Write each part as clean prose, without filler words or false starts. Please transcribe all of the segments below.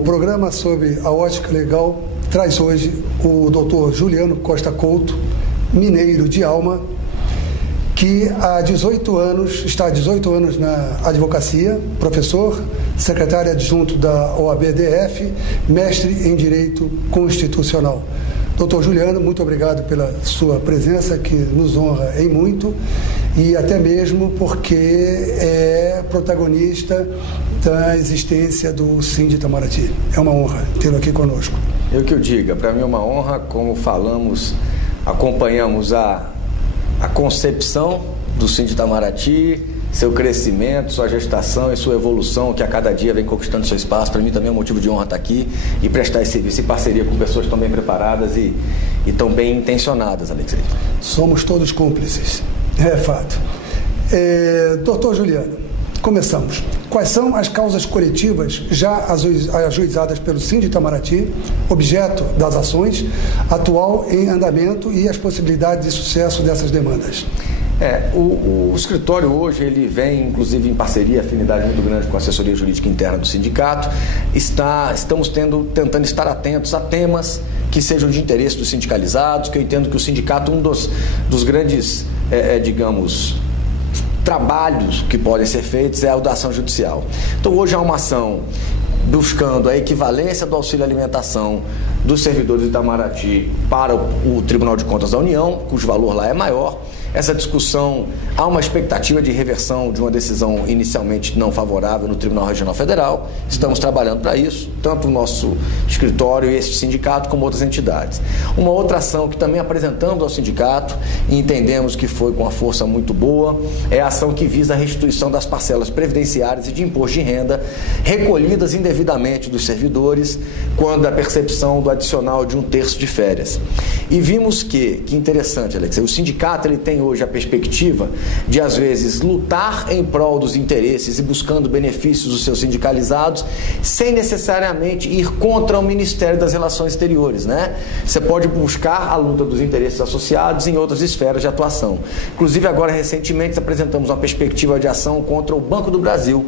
O programa sobre a ótica legal traz hoje o Dr. Juliano Costa Couto, mineiro de alma, que está há 18 anos na advocacia, professor, secretário adjunto da OAB-DF, mestre em Direito Constitucional. Doutor Juliano, muito obrigado pela sua presença, que nos honra em muito, e até mesmo porque é protagonista da existência do Sim de Itamaraty. É uma honra tê-lo aqui conosco. Eu que o diga, para mim é uma honra, como falamos, acompanhamos a concepção do Sim de Itamaraty, seu crescimento, sua gestação e sua evolução, que a cada dia vem conquistando seu espaço. Para mim também é um motivo de honra estar aqui e prestar esse serviço em parceria com pessoas tão bem preparadas e tão bem intencionadas, Alexei. Somos todos cúmplices, é fato. Doutor Juliano, começamos. Quais são as causas coletivas já ajuizadas pelo Sim de Itamaraty, objeto das ações, atual em andamento, e as possibilidades de sucesso dessas demandas? O escritório hoje, ele vem, inclusive, em parceria, afinidade muito grande com a assessoria jurídica interna do sindicato. Estamos tentando estar atentos a temas que sejam de interesse dos sindicalizados, que eu entendo que o sindicato, um dos grandes, trabalhos que podem ser feitos é a da ação judicial. Então, hoje há uma ação buscando a equivalência do auxílio alimentação dos servidores do Itamaraty para o Tribunal de Contas da União, cujo valor lá é maior. Essa discussão, há uma expectativa de reversão de uma decisão inicialmente não favorável no Tribunal Regional Federal. Estamos trabalhando para isso, tanto o nosso escritório e este sindicato, como outras entidades. Uma outra ação que também apresentamos ao sindicato, e entendemos que foi com uma força muito boa, é a ação que visa a restituição das parcelas previdenciárias e de imposto de renda recolhidas indevidamente dos servidores, quando a percepção do adicional de 1/3 de férias. E vimos que interessante, Alexei, o sindicato ele tem hoje a perspectiva de, às vezes, lutar em prol dos interesses e buscando benefícios dos seus sindicalizados, sem necessariamente ir contra o Ministério das Relações Exteriores, né? Você pode buscar a luta dos interesses associados em outras esferas de atuação. Inclusive, agora, recentemente, apresentamos uma perspectiva de ação contra o Banco do Brasil,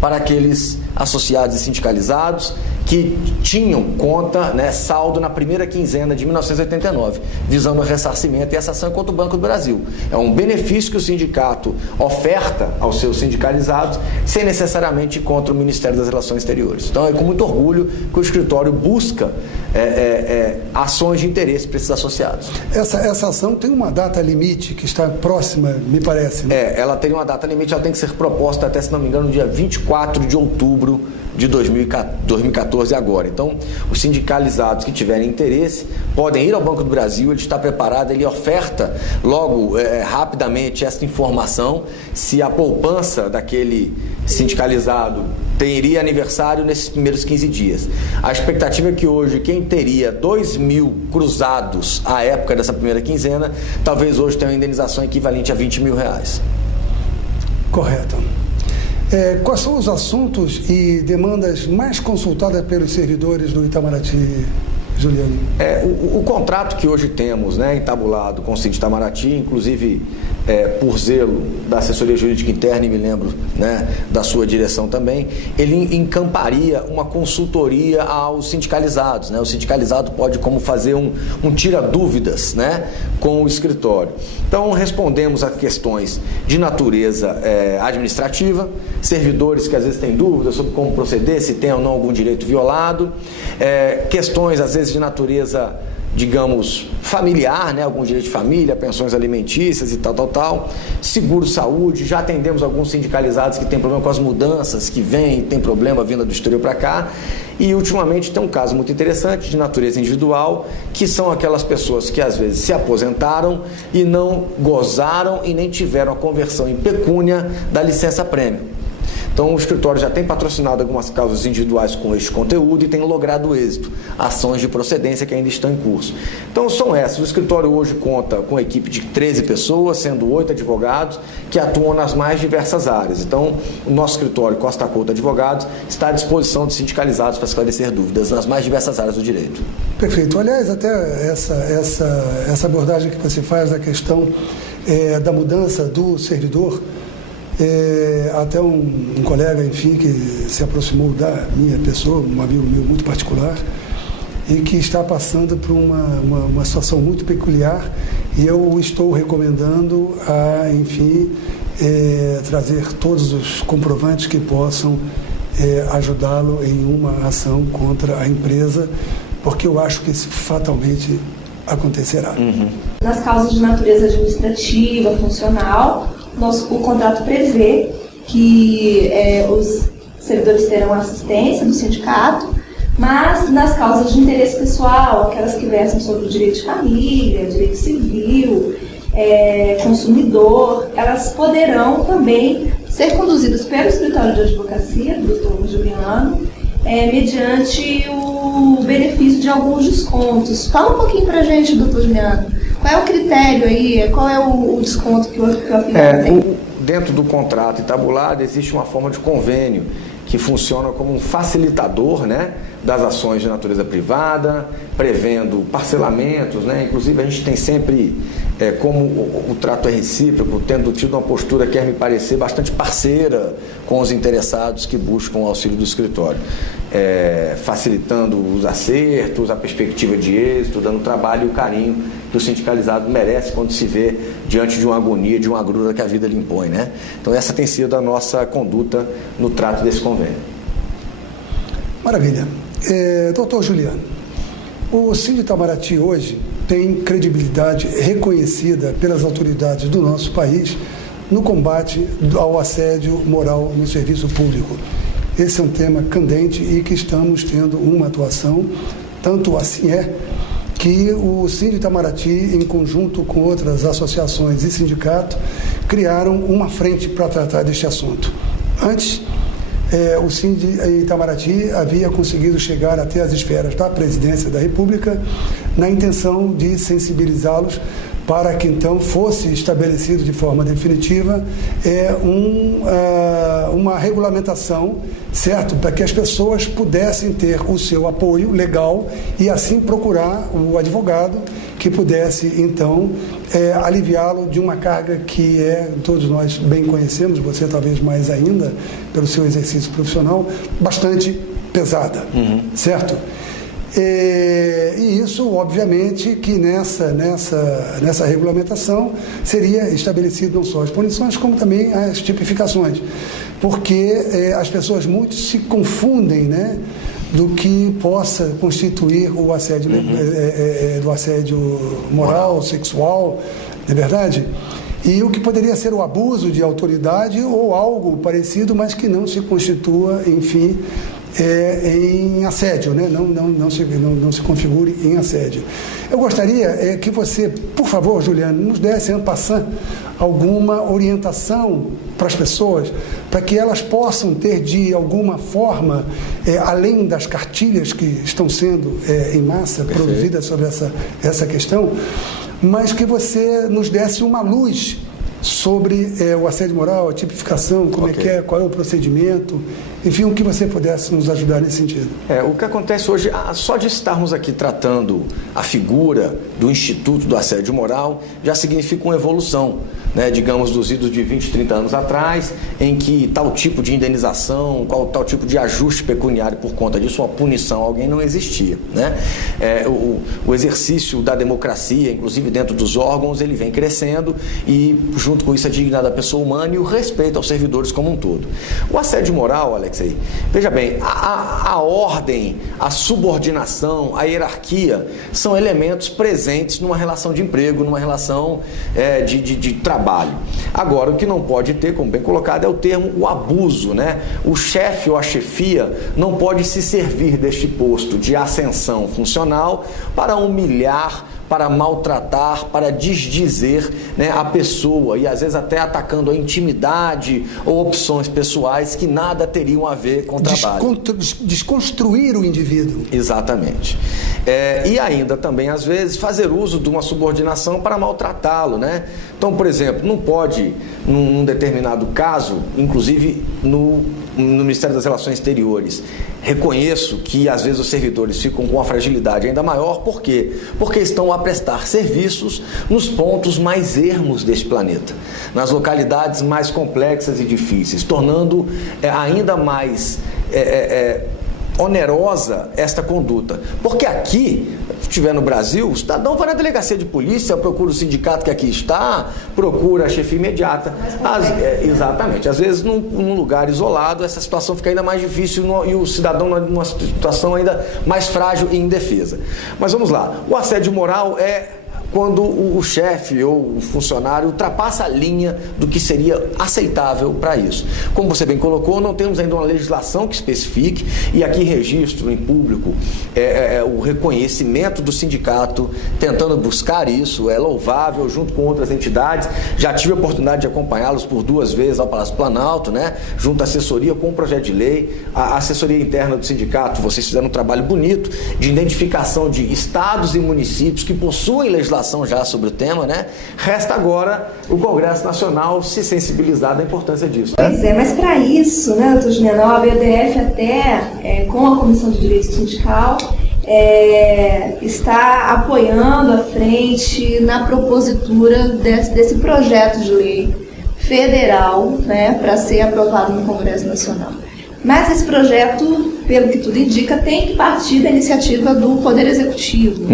para aqueles associados e sindicalizados que tinham conta, saldo na primeira quinzena de 1989, visando o ressarcimento, e essa ação é contra o Banco do Brasil. É um benefício que o sindicato oferta aos seus sindicalizados, sem necessariamente ir contra o Ministério das Relações Exteriores. Então, é com muito orgulho que o escritório busca ações de interesse para esses associados. Essa ação tem uma data limite que está próxima, me parece, né? Ela tem uma data limite, ela tem que ser proposta até, se não me engano, no dia 24 de outubro de 2014 agora. Então, os sindicalizados que tiverem interesse podem ir ao Banco do Brasil, ele está preparado, ele oferta logo, rapidamente, essa informação, se a poupança daquele sindicalizado teria aniversário nesses primeiros 15 dias. A expectativa é que hoje, quem teria 2.000 cruzados à época dessa primeira quinzena, talvez hoje tenha uma indenização equivalente a R$20 mil. Correto. Quais são os assuntos e demandas mais consultadas pelos servidores do Itamaraty, Juliano? O contrato que hoje temos, entabulado com o Sim de Itamaraty, inclusive por zelo da assessoria jurídica interna, e me lembro da sua direção também, ele encamparia uma consultoria aos sindicalizados. O sindicalizado pode fazer um tira-dúvidas com o escritório. Então, respondemos a questões de natureza administrativa, servidores que às vezes têm dúvidas sobre como proceder, se tem ou não algum direito violado, questões às vezes de natureza, familiar, algum direito de família, pensões alimentícias e tal, seguro-saúde. Já atendemos alguns sindicalizados que têm problema com as mudanças, que vêm e tem problema vindo do exterior para cá. E, ultimamente, tem um caso muito interessante de natureza individual, que são aquelas pessoas que, às vezes, se aposentaram e não gozaram e nem tiveram a conversão em pecúnia da licença-prêmio. Então, o escritório já tem patrocinado algumas causas individuais com este conteúdo e tem logrado êxito, ações de procedência que ainda estão em curso. Então, são essas. O escritório hoje conta com uma equipe de 13 pessoas, sendo 8 advogados, que atuam nas mais diversas áreas. Então, o nosso escritório, Costa Couto Advogados, está à disposição de sindicalizados para esclarecer dúvidas nas mais diversas áreas do direito. Perfeito. Aliás, até essa abordagem que você faz da questão da mudança do servidor, até um colega, enfim, que se aproximou da minha pessoa, um amigo meu muito particular, e que está passando por uma situação muito peculiar, e eu estou recomendando a, enfim, trazer todos os comprovantes que possam ajudá-lo em uma ação contra a empresa, porque eu acho que isso fatalmente acontecerá. Nas causas de natureza administrativa, funcional, o contrato prevê que os servidores terão assistência do sindicato, mas nas causas de interesse pessoal, aquelas que versam sobre o direito de família, direito civil, consumidor, elas poderão também ser conduzidas pelo escritório de advocacia do Dr. Juliano, mediante o benefício de alguns descontos. Fala um pouquinho pra gente, doutor Juliano, qual é o critério aí, qual é o desconto que o afiliado tem? Dentro do contrato tabulado existe uma forma de convênio que funciona como um facilitador, né, das ações de natureza privada, prevendo parcelamentos, né? Inclusive a gente tem sempre, como o trato é recíproco, tendo tido uma postura que me parecer bastante parceira com os interessados que buscam o auxílio do escritório, facilitando os acertos, a perspectiva de êxito, dando trabalho e o carinho que o sindicalizado merece quando se vê diante de uma agonia, de uma agrura que a vida lhe impõe, né? Então essa tem sido a nossa conduta no trato desse convênio. Maravilha. Doutor Juliano, o Sindi Itamaraty hoje tem credibilidade reconhecida pelas autoridades do nosso país no combate ao assédio moral no serviço público. Esse é um tema candente e que estamos tendo uma atuação, tanto assim que o Sindi Itamaraty, em conjunto com outras associações e sindicatos, criaram uma frente para tratar deste assunto. Antes, o Sindi Itamaraty havia conseguido chegar até as esferas da Presidência da República na intenção de sensibilizá-los para que então fosse estabelecido de forma definitiva uma regulamentação, certo? Para que as pessoas pudessem ter o seu apoio legal e assim procurar o advogado que pudesse então aliviá-lo de uma carga que todos nós bem conhecemos, você talvez mais ainda, pelo seu exercício profissional, bastante pesada, certo? E isso, obviamente, que nessa regulamentação seria estabelecido não só as punições, como também as tipificações, porque as pessoas muito se confundem, né, do que possa constituir o assédio, do assédio moral, sexual, não é verdade? E o que poderia ser o abuso de autoridade ou algo parecido, mas que não se constitua, enfim, em assédio, né? não se configure em assédio. Eu gostaria que você, por favor, Juliano, nos desse en passant alguma orientação para as pessoas, para que elas possam ter de alguma forma, além das cartilhas que estão sendo em massa produzidas sobre essa questão, mas que você nos desse uma luz sobre o assédio moral, a tipificação, como qual é o procedimento, enfim, o que você pudesse nos ajudar nesse sentido. O que acontece hoje, só de estarmos aqui tratando a figura do Instituto do Assédio Moral, já significa uma evolução, né, digamos, dos idos de 20, 30 anos atrás, em que tal tipo de indenização, tal tipo de ajuste pecuniário por conta disso, uma punição a alguém não existia, né? O exercício da democracia, inclusive dentro dos órgãos, ele vem crescendo e, junto com isso, a dignidade da pessoa humana e o respeito aos servidores como um todo. O assédio moral, Alexei, veja bem, a ordem, a subordinação, a hierarquia são elementos presentes numa relação de emprego, numa relação de trabalho. Agora, o que não pode ter, como bem colocado, é o termo o abuso, né? O chefe ou a chefia não pode se servir deste posto de ascensão funcional para humilhar, para maltratar, para desdizer, né, a pessoa e às vezes até atacando a intimidade ou opções pessoais que nada teriam a ver com o trabalho. Desconstruir o indivíduo. Exatamente. E ainda também, às vezes, fazer uso de uma subordinação para maltratá-lo, né? Então, por exemplo, não pode, num determinado caso, inclusive no no Ministério das Relações Exteriores, reconheço que às vezes os servidores ficam com uma fragilidade ainda maior. Por quê? Porque estão a prestar serviços nos pontos mais ermos deste planeta, nas localidades mais complexas e difíceis, tornando ainda mais onerosa esta conduta. Porque aqui, se estiver no Brasil, o cidadão vai na delegacia de polícia, procura o sindicato que aqui está, procura a chefia imediata. Exatamente. Às vezes, num lugar isolado, essa situação fica ainda mais difícil e o cidadão numa situação ainda mais frágil e indefesa. Mas vamos lá. O assédio moral é quando o chefe ou o funcionário ultrapassa a linha do que seria aceitável para isso. Como você bem colocou, não temos ainda uma legislação que especifique, e aqui registro em público o reconhecimento do sindicato tentando buscar isso, é louvável, junto com outras entidades. Já tive a oportunidade de acompanhá-los por 2 vezes ao Palácio Planalto, né? Junto à assessoria com o projeto de lei, a assessoria interna do sindicato. Vocês fizeram um trabalho bonito de identificação de estados e municípios que possuem legislação já sobre o tema, né? Resta agora o Congresso Nacional se sensibilizar da importância disso. Pois é, mas para isso, né, doutor Juliano, a OAB-ODF até, com a Comissão de Direito Sindical, está apoiando a frente na propositura desse projeto de lei federal, né, para ser aprovado no Congresso Nacional. Mas esse projeto, pelo que tudo indica, tem que partir da iniciativa do Poder Executivo.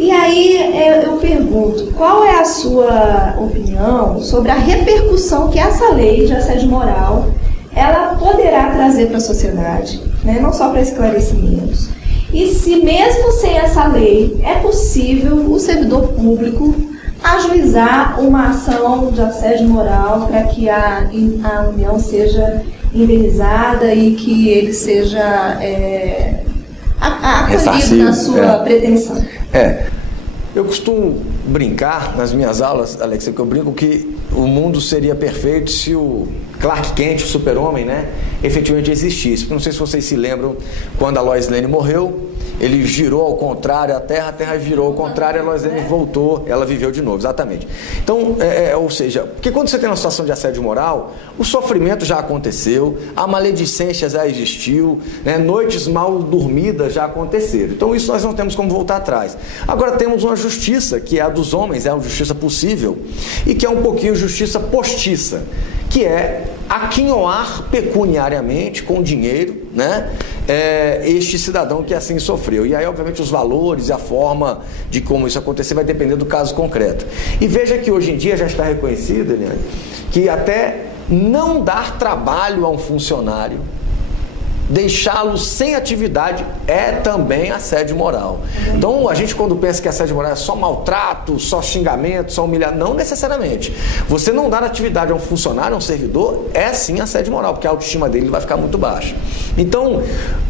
E aí eu pergunto, qual é a sua opinião sobre a repercussão que essa lei de assédio moral ela poderá trazer para a sociedade, né? Não só para esclarecimentos. E se mesmo sem essa lei é possível o servidor público ajuizar uma ação de assédio moral para que a União seja indenizada e que ele seja acolhido na sua pretensão. Eu costumo brincar nas minhas aulas, Alexia, que eu brinco que o mundo seria perfeito se o Clark Kent, o super-homem, né, efetivamente existisse. Não sei se vocês se lembram, quando a Lois Lane morreu, ele girou ao contrário a Terra virou ao contrário, a Lois Lane voltou, ela viveu de novo, exatamente. Então, ou seja, porque quando você tem uma situação de assédio moral, o sofrimento já aconteceu, a maledicência já existiu, né, noites mal dormidas já aconteceram. Então, isso nós não temos como voltar atrás. Agora, temos uma justiça, que é a dos homens, é uma justiça possível, e que é um pouquinho justiça postiça, que é aquinhoar pecuniariamente, com dinheiro, né, este cidadão que assim sofreu. E aí, obviamente, os valores e a forma de como isso acontecer vai depender do caso concreto. E veja que hoje em dia já está reconhecido, Eliane, que até não dar trabalho a um funcionário, deixá-lo sem atividade, é também assédio moral. Então, a gente quando pensa que assédio moral é só maltrato, só xingamento, só humilhação, não necessariamente. Você não dar atividade a um funcionário, a um servidor, é sim assédio moral, porque a autoestima dele vai ficar muito baixa. Então,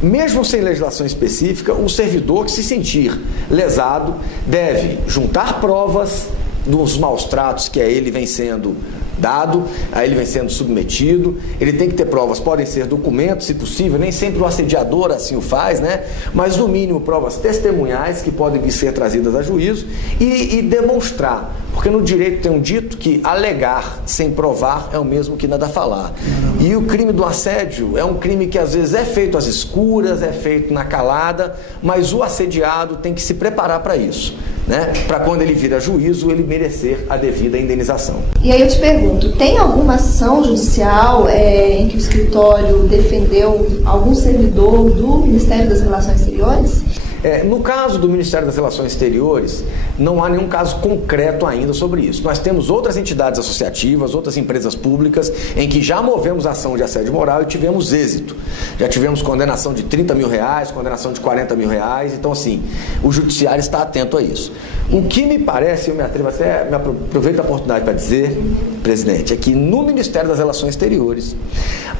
mesmo sem legislação específica, o servidor que se sentir lesado deve juntar provas dos maus tratos que a ele vem sendo dado, a ele vem sendo submetido. Ele tem que ter provas, podem ser documentos, se possível, nem sempre o assediador assim o faz, né? Mas no mínimo provas testemunhais que podem ser trazidas a juízo e demonstrar, porque no direito tem um dito que alegar sem provar é o mesmo que nada falar. E o crime do assédio é um crime que às vezes é feito às escuras, é feito na calada, mas o assediado tem que se preparar para isso, né? Para quando ele vir a juízo, ele merecer a devida indenização. E aí eu te pergunto, tem alguma ação judicial em que o escritório defendeu algum servidor do Ministério das Relações Exteriores? No caso do Ministério das Relações Exteriores, não há nenhum caso concreto ainda sobre isso. Nós temos outras entidades associativas, outras empresas públicas, em que já movemos ação de assédio moral e tivemos êxito. Já tivemos condenação de R$30 mil, condenação de R$40 mil. Então, assim, o judiciário está atento a isso. O que me parece, eu me atrevo até, me aproveito a oportunidade para dizer, presidente, é que no Ministério das Relações Exteriores,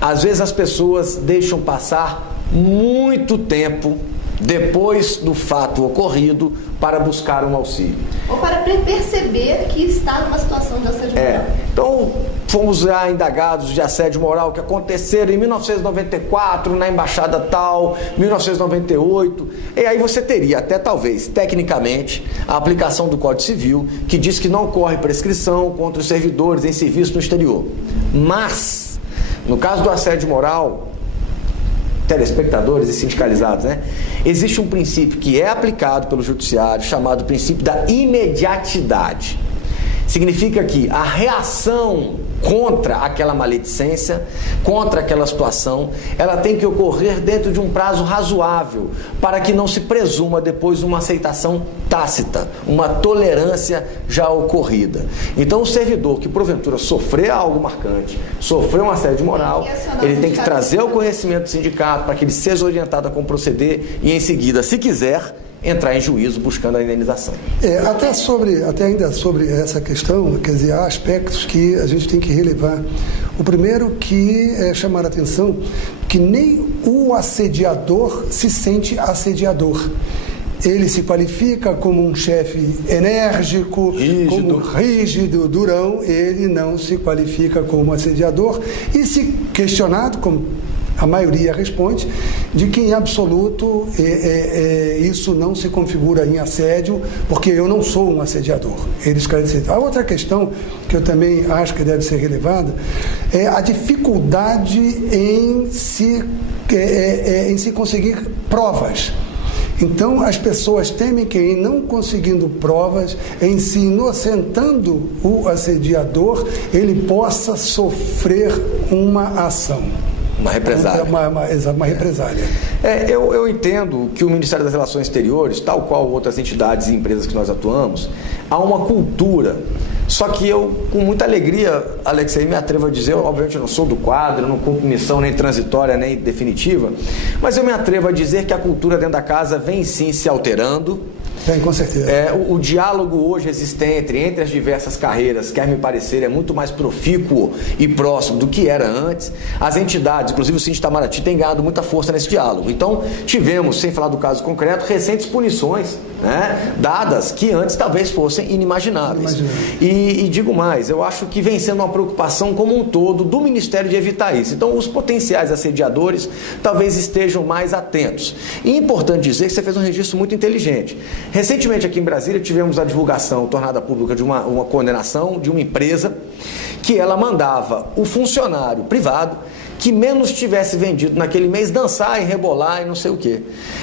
às vezes as pessoas deixam passar muito tempo depois do fato ocorrido para buscar um auxílio. Ou para perceber que está numa situação de assédio moral. Então, fomos já indagados de assédio moral que aconteceram em 1994, na embaixada tal, 1998, e aí você teria até talvez, tecnicamente, a aplicação do Código Civil, que diz que não ocorre prescrição contra os servidores em serviço no exterior. Mas, no caso do assédio moral, telespectadores e sindicalizados, né? Existe um princípio que é aplicado pelo judiciário chamado princípio da imediatidade. Significa que a reação contra aquela maledicência, contra aquela situação, ela tem que ocorrer dentro de um prazo razoável, para que não se presuma depois uma aceitação tácita, uma tolerância já ocorrida. Então o servidor que porventura sofrer algo marcante, sofrer um assédio moral, ele tem que trazer ao conhecimento do sindicato para que ele seja orientado a como proceder e em seguida, se quiser, entrar em juízo buscando a indenização. Até ainda sobre essa questão, quer dizer, há aspectos que a gente tem que relevar. O primeiro que é chamar a atenção que nem o assediador se sente assediador. Ele se qualifica como um chefe enérgico, como rígido, durão, ele não se qualifica como assediador e se questionado, como a maioria responde, de que em absoluto isso não se configura em assédio, porque eu não sou um assediador. Ele esclarece. A outra questão que eu também acho que deve ser relevada é a dificuldade em se conseguir provas. Então, as pessoas temem que, em não conseguindo provas, em se inocentando o assediador, ele possa sofrer uma ação. Uma represália. Uma represália. Eu entendo que o Ministério das Relações Exteriores, tal qual outras entidades e empresas que nós atuamos, há uma cultura. Só que eu, com muita alegria, Alexei, me atrevo a dizer, obviamente eu não sou do quadro, eu não cumpro missão nem transitória nem definitiva, mas eu me atrevo a dizer que a cultura dentro da casa vem sim se alterando. Com certeza. O diálogo hoje existente entre as diversas carreiras, quer me parecer, é muito mais profícuo e próximo do que era antes. As entidades, inclusive o Síndico Itamaraty, tem ganhado muita força nesse diálogo. Então, tivemos, sem falar do caso concreto, recentes punições, né, dadas que antes talvez fossem inimagináveis. E digo mais, eu acho que vem sendo uma preocupação como um todo do Ministério de evitar isso. Então, os potenciais assediadores talvez estejam mais atentos. E é importante dizer que você fez um registro muito inteligente. Recentemente aqui em Brasília tivemos a divulgação tornada pública de uma condenação de uma empresa que ela mandava o funcionário privado que menos tivesse vendido naquele mês dançar e rebolar e não sei o quê.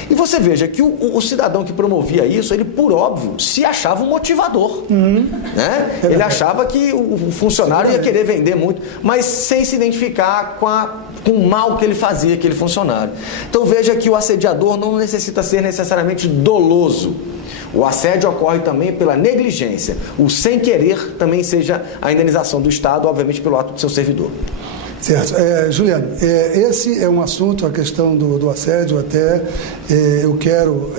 E você veja que o cidadão que promovia isso, ele por óbvio se achava um motivador. Né? Ele achava que o funcionário ia querer vender muito, mas sem se identificar com o mal que ele fazia, aquele funcionário. Então veja que o assediador não necessita ser necessariamente doloso. O assédio ocorre também pela negligência. O sem querer também seja a indenização do Estado, obviamente pelo ato do seu servidor. Certo. Juliano, esse é um assunto, a questão do assédio, até eu quero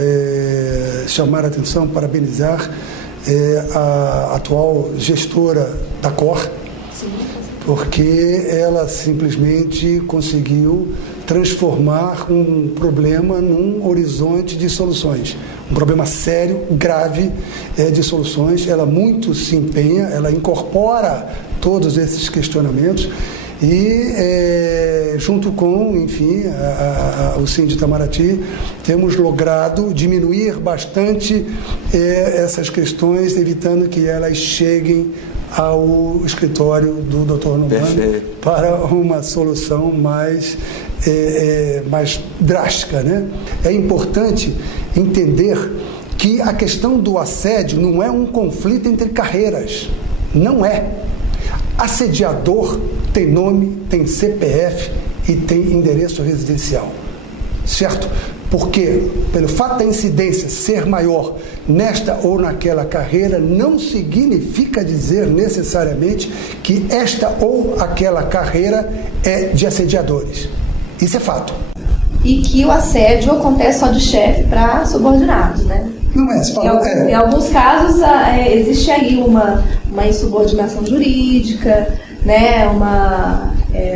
chamar a atenção, parabenizar a atual gestora da COR, porque ela simplesmente conseguiu transformar um problema num horizonte de soluções. Um problema sério, grave de soluções. Ela muito se empenha, ela incorpora todos esses questionamentos e, junto com, enfim, o Síndico Itamaraty, temos logrado diminuir bastante essas questões, evitando que elas cheguem ao escritório do Dr. Normando para uma solução mais drástica, né? É importante entender que a questão do assédio não é um conflito entre carreiras. Não é. Assediador tem nome, tem CPF e tem endereço residencial. Certo? Porque, pelo fato da incidência ser maior nesta ou naquela carreira, não significa dizer necessariamente que esta ou aquela carreira é de assediadores. Isso é fato. E que o assédio acontece só de chefe para subordinados, né? Não é. Em alguns casos, existe aí uma insubordinação jurídica, né?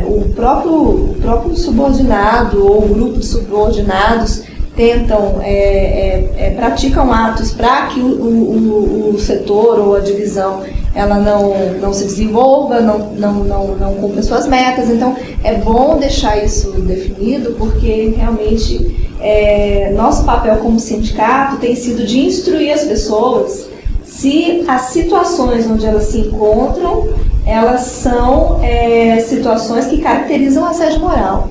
O próprio subordinado ou grupo de subordinados praticam atos para que o setor ou a divisão ela não se desenvolva, não cumpra suas metas. Então, é bom deixar isso definido, porque realmente nosso papel como sindicato tem sido de instruir as pessoas se as situações onde elas se encontram, elas são situações que caracterizam assédio moral.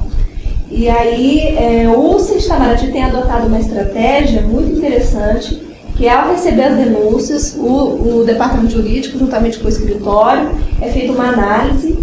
E aí o Síndico Itamaraty tem adotado uma estratégia muito interessante, que ao receber as denúncias, o departamento jurídico, juntamente com o escritório, é feita uma análise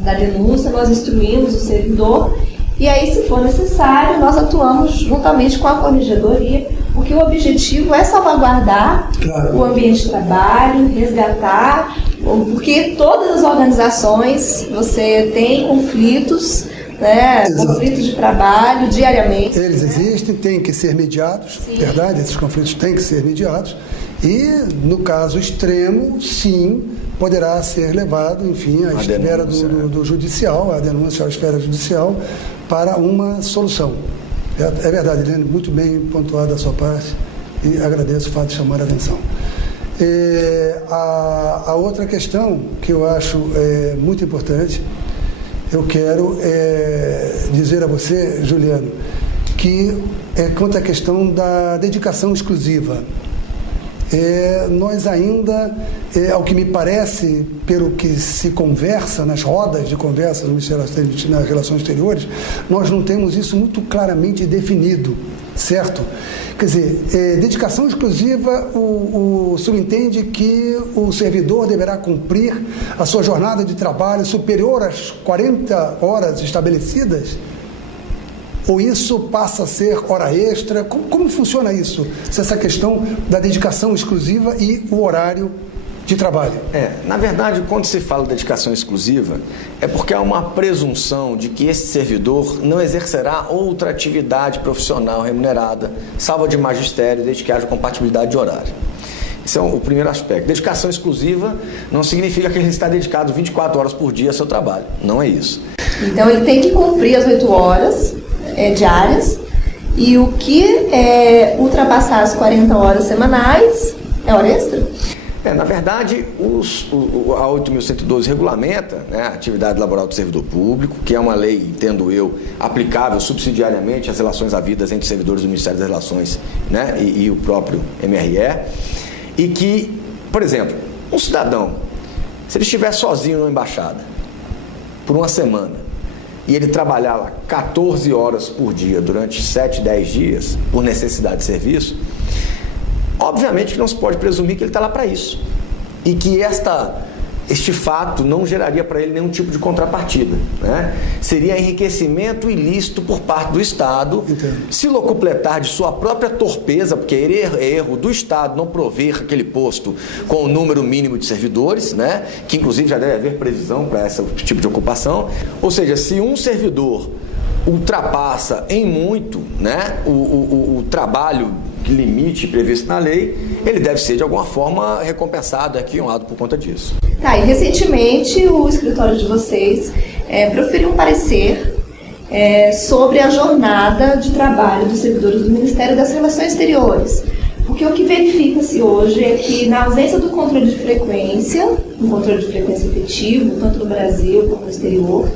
da denúncia, nós instruímos o servidor, e aí, se for necessário, nós atuamos juntamente com a corregedoria, porque o objetivo é salvaguardar o ambiente de trabalho, resgatar, porque todas as organizações, você tem conflitos, né, conflitos de trabalho diariamente. Eles existem, têm que ser mediados, sim. Verdade, esses conflitos têm que ser mediados, e no caso extremo, sim, poderá ser levado, enfim, à espera do judicial, a denúncia à espera judicial, para uma solução. É verdade, Helene, muito bem pontuada a sua parte, e agradeço o fato de chamar a atenção. A outra questão que eu acho muito importante, eu quero dizer a você, Juliano, que quanto à questão da dedicação exclusiva, nós ainda, ao que me parece, pelo que se conversa nas rodas de conversa do Ministério das Relações Exteriores, nós não temos isso muito claramente definido, certo? Quer dizer, dedicação exclusiva, o subentende que o servidor deverá cumprir a sua jornada de trabalho superior às 40 horas estabelecidas? Ou isso passa a ser hora extra? Como funciona isso? Essa questão da dedicação exclusiva e o horário de trabalho. Na verdade, quando se fala de dedicação exclusiva, é porque há uma presunção de que esse servidor não exercerá outra atividade profissional remunerada, salvo de magistério, desde que haja compatibilidade de horário. Esse é o primeiro aspecto. Dedicação exclusiva não significa que ele está dedicado 24 horas por dia ao seu trabalho. Não é isso. Então, ele tem que cumprir as 8 horas diárias, e o que ultrapassar as 40 horas semanais é hora extra? Na verdade, a 8.112 regulamenta, né, a atividade laboral do servidor público, que é uma lei, entendo eu, aplicável subsidiariamente às relações havidas entre servidores do Ministério das Relações, né, e o próprio MRE, e que, por exemplo, um cidadão, se ele estiver sozinho numa embaixada por uma semana, e ele trabalhar lá 14 horas por dia durante 7, 10 dias, por necessidade de serviço, obviamente que não se pode presumir que ele está lá para isso. E que este fato não geraria para ele nenhum tipo de contrapartida, né? Seria enriquecimento ilícito por parte do Estado, se locupletar de sua própria torpeza, porque é erro do Estado não prover aquele posto com o número mínimo de servidores, né? Que inclusive já deve haver previsão para esse tipo de ocupação. Ou seja, se um servidor ultrapassa em muito, né, o trabalho limite previsto na lei, ele deve ser de alguma forma recompensado, aquionado por conta disso. E recentemente o escritório de vocês proferiu um parecer sobre a jornada de trabalho dos servidores do Ministério das Relações Exteriores. Porque o que verifica-se hoje é que, na ausência do controle de frequência, um controle de frequência efetivo, tanto no Brasil como no exterior,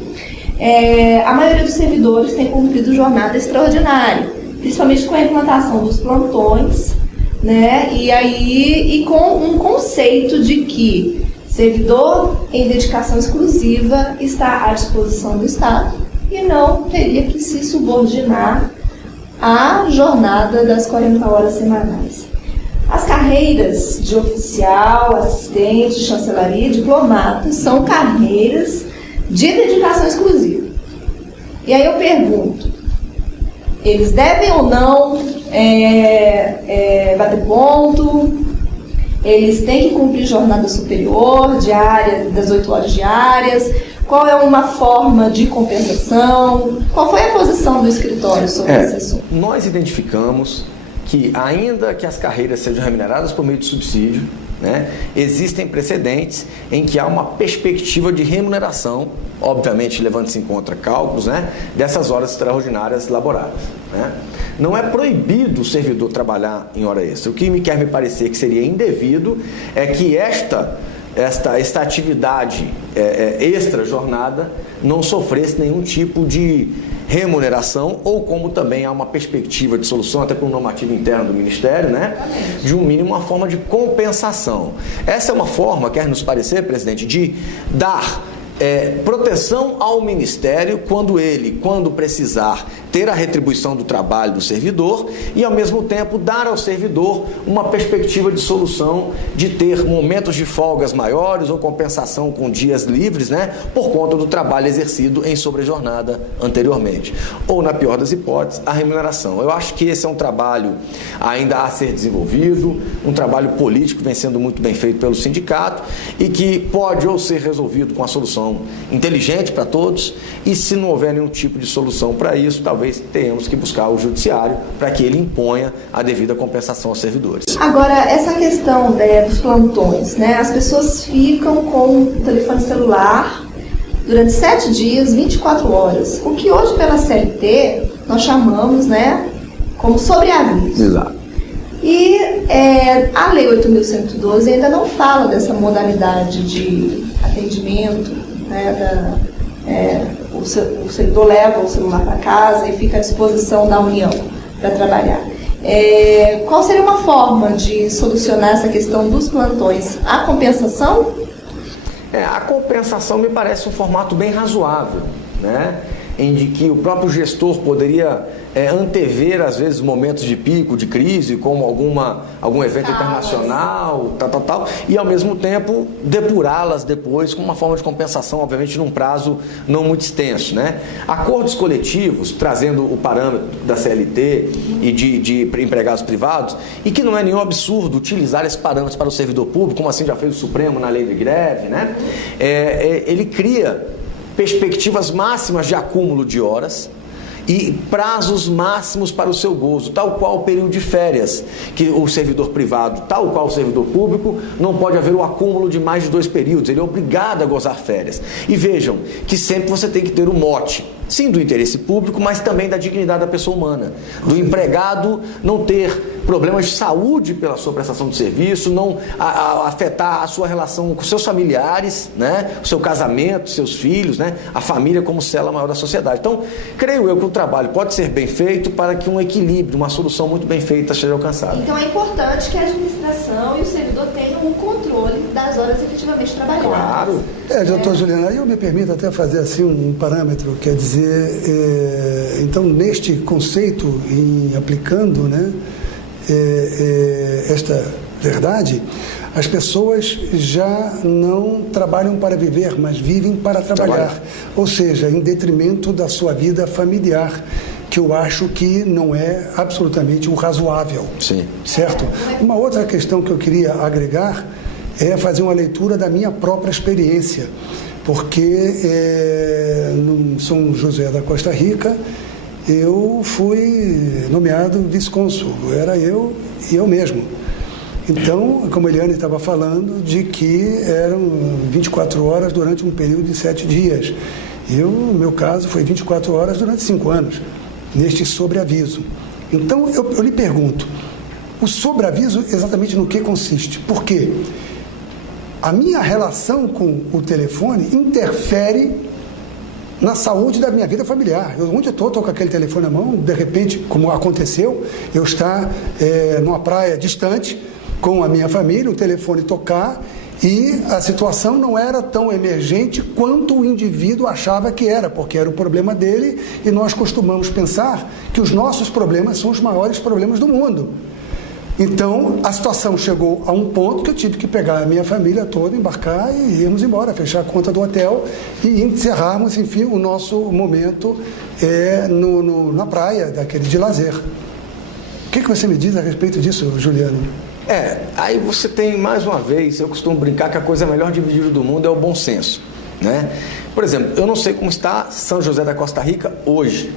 a maioria dos servidores tem cumprido jornada extraordinária, principalmente com a implantação dos plantões, né? E com um conceito de que servidor em dedicação exclusiva está à disposição do Estado e não teria que se subordinar à jornada das 40 horas semanais. As carreiras de oficial, assistente, chancelaria e diplomata são carreiras de dedicação exclusiva. E aí eu pergunto, eles devem ou não bater ponto? Eles têm que cumprir jornada superior, diária, das 8 horas diárias? Qual é uma forma de compensação? Qual foi a posição do escritório sobre esse assunto? Nós identificamos que, ainda que as carreiras sejam remuneradas por meio de subsídio, né, existem precedentes em que há uma perspectiva de remuneração, obviamente levando-se em conta cálculos, né, dessas horas extraordinárias laboradas, né. Não é proibido o servidor trabalhar em hora extra. O que me quer me parecer que seria indevido é que esta atividade extra jornada não sofresse nenhum tipo de remuneração, ou como também há uma perspectiva de solução, até por um normativo interno do Ministério, né, de um mínimo, uma forma de compensação. Essa é uma forma, quer nos parecer, presidente, de dar proteção ao Ministério quando precisar ter a retribuição do trabalho do servidor e, ao mesmo tempo, dar ao servidor uma perspectiva de solução de ter momentos de folgas maiores ou compensação com dias livres, né, por conta do trabalho exercido em sobrejornada anteriormente. Ou, na pior das hipóteses, a remuneração. Eu acho que esse é um trabalho ainda a ser desenvolvido, um trabalho político que vem sendo muito bem feito pelo sindicato e que pode ou ser resolvido com a solução inteligente para todos, e se não houver nenhum tipo de solução para isso, talvez tenhamos que buscar o judiciário para que ele imponha a devida compensação aos servidores. Agora, essa questão dos plantões, né? As pessoas ficam com o telefone celular durante 7 dias, 24 horas, o que hoje pela CLT nós chamamos, né, como sobreaviso. Exato. E a Lei 8.112 ainda não fala dessa modalidade de atendimento, né, o servidor leva o celular para casa e fica à disposição da União para trabalhar. Qual seria uma forma de solucionar essa questão dos plantões? A compensação? A compensação me parece um formato bem razoável, né? Em que o próprio gestor poderia antever, às vezes, momentos de pico, de crise, como algum evento internacional, tal, e, ao mesmo tempo, depurá-las depois com uma forma de compensação, obviamente, num prazo não muito extenso, né? Acordos coletivos, trazendo o parâmetro da CLT e de empregados privados, e que não é nenhum absurdo utilizar esses parâmetros para o servidor público, como assim já fez o Supremo na lei de greve, né? Ele cria perspectivas máximas de acúmulo de horas e prazos máximos para o seu gozo, tal qual o período de férias, que o servidor privado, tal qual o servidor público, não pode haver o acúmulo de mais de 2 períodos, ele é obrigado a gozar férias. E vejam que sempre você tem que ter o mote, sim, do interesse público, mas também da dignidade da pessoa humana, do empregado não ter problemas de saúde pela sua prestação de serviço, não afetar a sua relação com seus familiares, né? O seu casamento, seus filhos, né? A família como célula maior da sociedade. Então, creio eu que o trabalho pode ser bem feito para que um equilíbrio, uma solução muito bem feita seja alcançada. Então é importante que a administração e o servidor tenham um controle das horas efetivamente trabalhadas. Claro. Doutor Juliano, aí eu me permito até fazer assim um parâmetro, quer dizer, então neste conceito, aplicando, né, esta verdade, as pessoas já não trabalham para viver, mas vivem para trabalhar. Ou seja, em detrimento da sua vida familiar, que eu acho que não é absolutamente o razoável. Sim. Certo? Uma outra questão que eu queria agregar é fazer uma leitura da minha própria experiência, porque no São José da Costa Rica, eu fui nomeado vice-cônsul, era eu e eu mesmo. Então, como a Eliane estava falando, de que eram 24 horas durante um período de 7 dias. No meu caso, foi 24 horas durante 5 anos, neste sobreaviso. Então, eu lhe pergunto, o sobreaviso exatamente no que consiste? Por quê? A minha relação com o telefone interfere na saúde da minha vida familiar. Onde eu estou com aquele telefone na mão, de repente, como aconteceu, eu estar numa praia distante com a minha família, o telefone tocar e a situação não era tão emergente quanto o indivíduo achava que era, porque era o problema dele e nós costumamos pensar que os nossos problemas são os maiores problemas do mundo. Então, a situação chegou a um ponto que eu tive que pegar a minha família toda, embarcar e irmos embora, fechar a conta do hotel e encerrarmos, enfim, o nosso momento na praia, daquele de lazer. O que você me diz a respeito disso, Juliano? Aí você tem, mais uma vez, eu costumo brincar que a coisa melhor dividida do mundo é o bom senso, né? Por exemplo, eu não sei como está São José da Costa Rica hoje.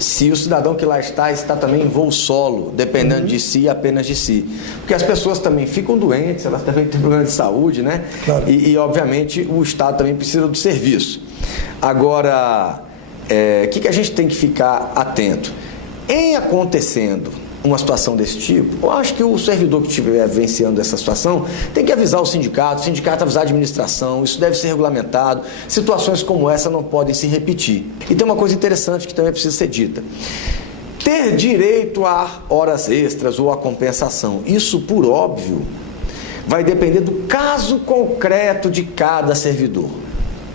Se o cidadão que lá está também em voo solo, dependendo de si e apenas de si. Porque as pessoas também ficam doentes, elas também têm problemas de saúde, né? Claro. E, obviamente, o Estado também precisa do serviço. Agora, o que a gente tem que ficar atento? Em acontecendo uma situação desse tipo, eu acho que o servidor que estiver vivenciando essa situação tem que avisar o sindicato avisar a administração, isso deve ser regulamentado, situações como essa não podem se repetir. E tem uma coisa interessante que também precisa ser dita: ter direito a horas extras ou a compensação, isso, por óbvio, vai depender do caso concreto de cada servidor.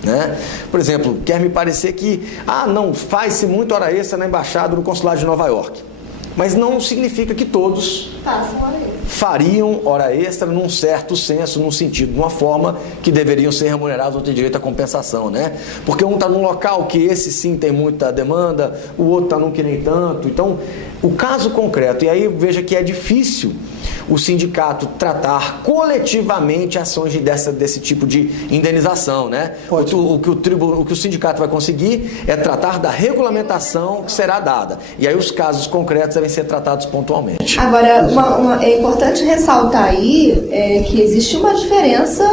né? Por exemplo, quer me parecer que não faz-se muito hora extra na embaixada, no consulado de Nova York. Mas não significa que todos fariam hora extra num certo senso, num sentido, de uma forma que deveriam ser remunerados ou ter direito à compensação, né? Porque um está num local que esse sim tem muita demanda, o outro está num que nem tanto. Então, o caso concreto, e aí veja que é difícil o sindicato tratar coletivamente ações desse tipo de indenização, né? O que o sindicato vai conseguir é tratar da regulamentação que será dada. E aí os casos concretos devem ser tratados pontualmente. Agora, é importante ressaltar aí que existe uma diferença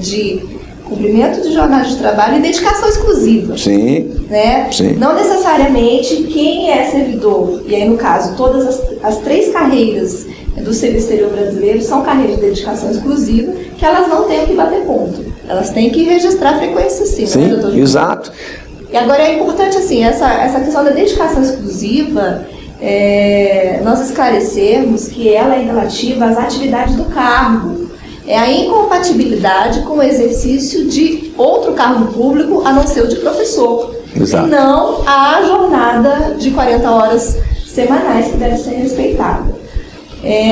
de cumprimento de jornada de trabalho e dedicação exclusiva. Sim. Né? Sim. Não necessariamente quem é servidor, e aí no caso todas as 3 carreiras do serviço exterior brasileiro são carreiras de dedicação exclusiva, que elas não têm que bater ponto. Elas têm que registrar frequência sim, né, doutor? Exato. E agora é importante assim, essa questão da dedicação exclusiva, nós esclarecermos que ela é relativa às atividades do cargo. É a incompatibilidade com o exercício de outro cargo público, a não ser o de professor. Exato. E não a jornada de 40 horas semanais que deve ser respeitada.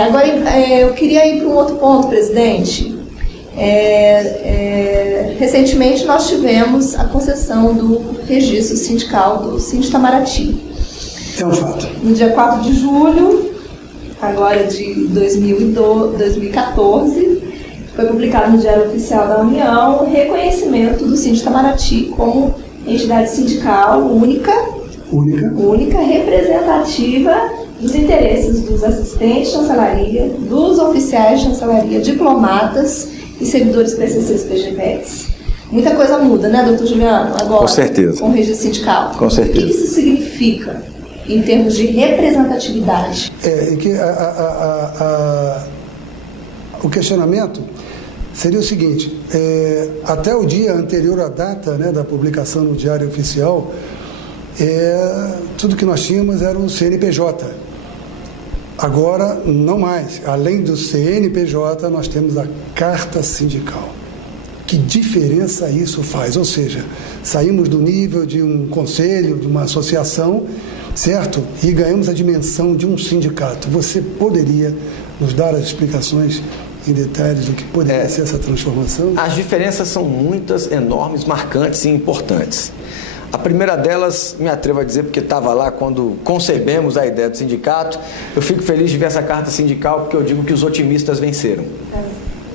Agora, eu queria ir para um outro ponto, presidente. Recentemente, nós tivemos a concessão do registro sindical do Sindi Itamaraty. É um fato. No dia 4 de julho, agora de 2014, foi publicado no Diário Oficial da União o reconhecimento do Sindi Itamaraty como entidade sindical única, representativa dos interesses dos assistentes de chancelaria, dos oficiais de chancelaria, diplomatas e servidores PCCs e PGVs. Muita coisa muda, né, doutor Juliano? Agora, com certeza. Com o registro sindical. Com certeza. O que isso significa em termos de representatividade? O questionamento seria o seguinte: até o dia anterior à data, né, da publicação no Diário Oficial, tudo que nós tínhamos era o CNPJ. Agora, não mais. Além do CNPJ, nós temos a carta sindical. Que diferença isso faz? Ou seja, saímos do nível de um conselho, de uma associação, certo? E ganhamos a dimensão de um sindicato. Você poderia nos dar as explicações em detalhes do que poderia ser essa transformação? As diferenças são muitas, enormes, marcantes e importantes. A primeira delas, me atrevo a dizer, porque estava lá quando concebemos a ideia do sindicato, eu fico feliz de ver essa carta sindical, porque eu digo que os otimistas venceram.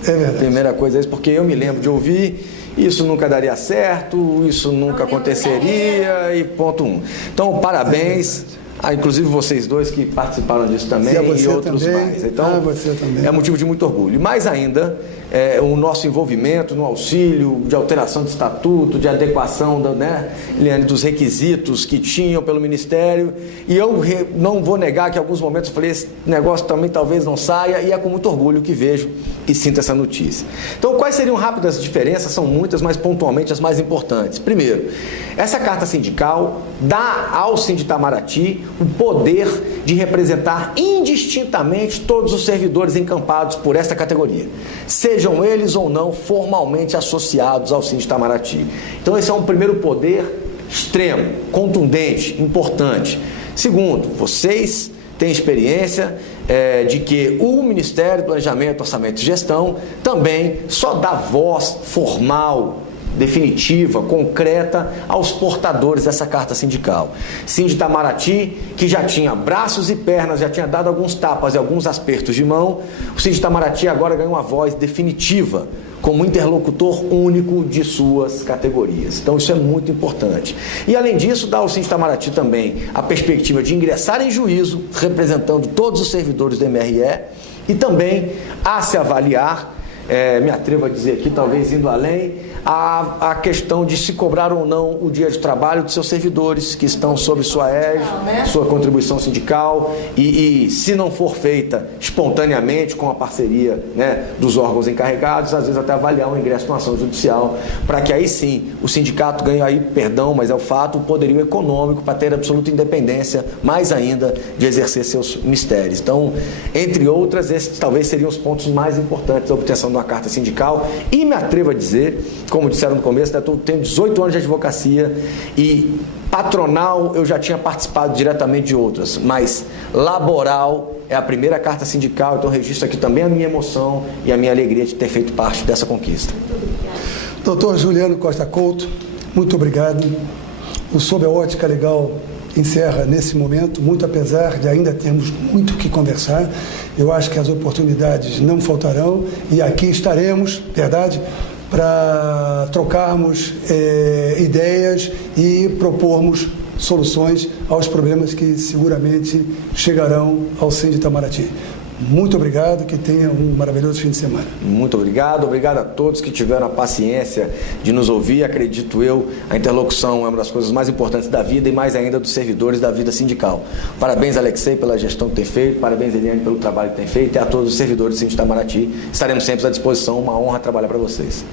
É verdade. Primeira coisa é isso, porque eu me lembro de ouvir, isso nunca daria certo, isso nunca aconteceria, e ponto 1. Então, parabéns. Inclusive vocês dois que participaram disso também e outros também. mais. Então, você também. É motivo de muito orgulho. E mais ainda, o nosso envolvimento no auxílio de alteração de estatuto, de adequação Eliane, dos requisitos que tinham pelo Ministério. E eu não vou negar que em alguns momentos eu falei, esse negócio também talvez não saia, e é com muito orgulho que vejo e sinto essa notícia. Então, quais seriam rápidas diferenças? São muitas, mas pontualmente as mais importantes. Primeiro, essa carta sindical dá ao Sindi Itamaraty o poder de representar indistintamente todos os servidores encampados por essa categoria, sejam eles ou não formalmente associados ao Sindi Itamaraty. Então esse é um primeiro poder extremo, contundente, importante. Segundo, vocês têm experiência de que o Ministério do Planejamento, Orçamento e Gestão também só dá voz formal, definitiva, concreta aos portadores dessa carta sindical. Sindi Itamaraty, que já tinha braços e pernas, já tinha dado alguns tapas e alguns apertos de mão, o Sindi Itamaraty agora ganhou uma voz definitiva como interlocutor único de suas categorias. Então isso é muito importante. E além disso, dá ao Sindi Itamaraty também a perspectiva de ingressar em juízo, representando todos os servidores do MRE, e também a se avaliar, me atrevo a dizer aqui, talvez indo além, a questão de se cobrar ou não o dia de trabalho de seus servidores que estão sob sua égide, sua contribuição sindical, e se não for feita espontaneamente com a parceria dos órgãos encarregados, às vezes até avaliar o ingresso numa ação judicial, para que aí sim o sindicato ganhe aí, perdão, mas é o fato, o poderio econômico para ter absoluta independência, mais ainda, de exercer seus mistérios. Então, entre outras, esses talvez seriam os pontos mais importantes da obtenção de uma carta sindical, e me atrevo a dizer, como disseram no começo, né, tenho 18 anos de advocacia e patronal eu já tinha participado diretamente de outras, mas laboral é a primeira carta sindical, então registro aqui também a minha emoção e a minha alegria de ter feito parte dessa conquista. Doutor Juliano Costa Couto, muito obrigado. O Sob a Ótica Legal encerra nesse momento, muito apesar de ainda termos muito o que conversar. Eu acho que as oportunidades não faltarão e aqui estaremos, verdade, para trocarmos ideias e propormos soluções aos problemas que seguramente chegarão ao SIM de Itamaraty. Muito obrigado, que tenha um maravilhoso fim de semana. Muito obrigado, obrigado a todos que tiveram a paciência de nos ouvir. Acredito eu, a interlocução é uma das coisas mais importantes da vida e mais ainda dos servidores da vida sindical. Parabéns, Alexei, pela gestão que tem feito, parabéns, Eliane, pelo trabalho que tem feito e a todos os servidores do SIM de Itamaraty. Estaremos sempre à disposição, uma honra trabalhar para vocês.